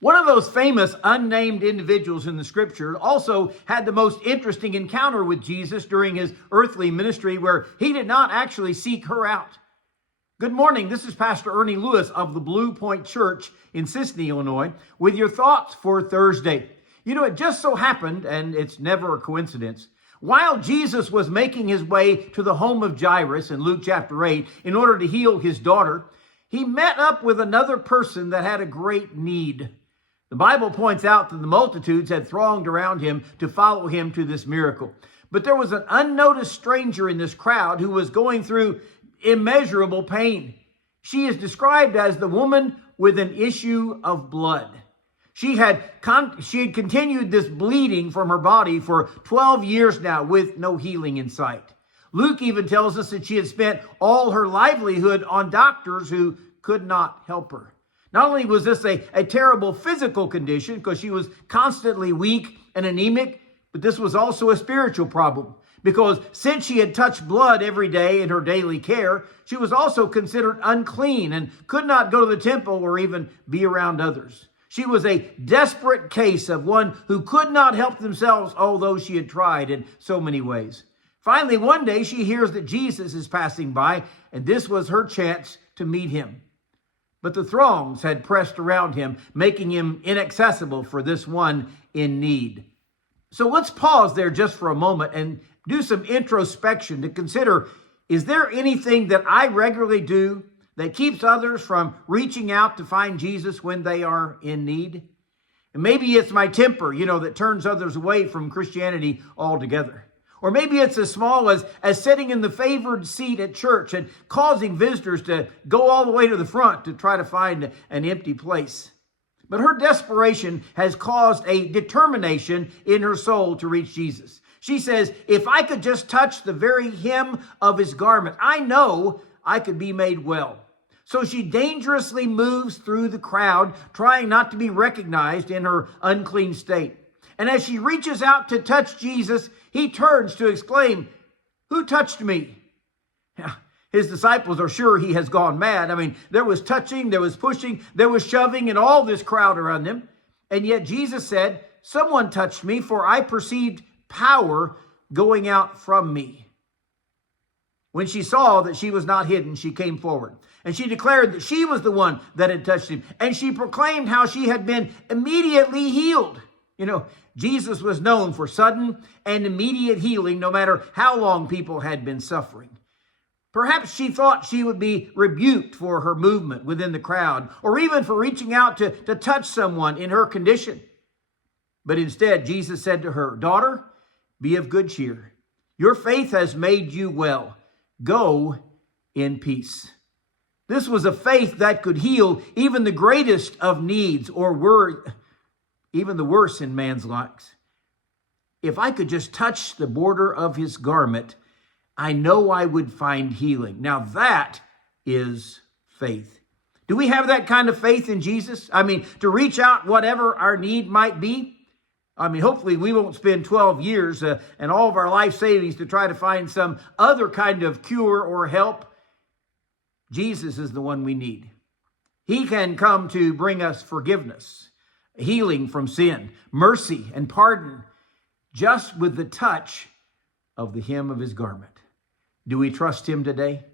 One of those famous unnamed individuals in the scripture also had the most interesting encounter with Jesus during his earthly ministry, where he did not actually seek her out. Good morning. This is Pastor Ernie Lewis of the Blue Point Church in Sisney, Illinois, with your thoughts for Thursday. It just so happened, and it's never a coincidence, while Jesus was making his way to the home of Jairus in Luke chapter 8 in order to heal his daughter, he met up with another person that had a great need. The Bible points out that the multitudes had thronged around him to follow him to this miracle. But there was an unnoticed stranger in this crowd who was going through immeasurable pain. She is described as the woman with an issue of blood. She had continued this bleeding from her body for 12 years now with no healing in sight. Luke even tells us that she had spent all her livelihood on doctors who could not help her. Not only was this a terrible physical condition because she was constantly weak and anemic, but this was also a spiritual problem because since she had touched blood every day in her daily care, she was also considered unclean and could not go to the temple or even be around others. She was a desperate case of one who could not help themselves, although she had tried in so many ways. Finally, one day she hears that Jesus is passing by, and this was her chance to meet him. But the throngs had pressed around him, making him inaccessible for this one in need. So let's pause there just for a moment and do some introspection to consider, is there anything that I regularly do that keeps others from reaching out to find Jesus when they are in need? And maybe it's my temper, that turns others away from Christianity altogether. Or maybe it's as small as sitting in the favored seat at church and causing visitors to go all the way to the front to try to find an empty place. But her desperation has caused a determination in her soul to reach Jesus. She says, if I could just touch the very hem of his garment, I know I could be made well. So she dangerously moves through the crowd, trying not to be recognized in her unclean state. And as she reaches out to touch Jesus, he turns to exclaim, "Who touched me?" His disciples are sure he has gone mad. There was touching, there was pushing, there was shoving, and all this crowd around them. And yet Jesus said, "Someone touched me, for I perceived power going out from me." When she saw that she was not hidden, she came forward. And she declared that she was the one that had touched him. And she proclaimed how she had been immediately healed. Jesus was known for sudden and immediate healing, no matter how long people had been suffering. Perhaps she thought she would be rebuked for her movement within the crowd, or even for reaching out to touch someone in her condition. But instead, Jesus said to her, "Daughter, be of good cheer. Your faith has made you well. Go in peace." This was a faith that could heal even the greatest of needs or even the worst in man's lives. If I could just touch the border of his garment, I know I would find healing. Now that is faith. Do we have that kind of faith in Jesus? To reach out whatever our need might be? Hopefully we won't spend 12 years and all of our life savings to try to find some other kind of cure or help. Jesus is the one we need. He can come to bring us forgiveness, healing from sin, mercy, and pardon, just with the touch of the hem of his garment. Do we trust him today?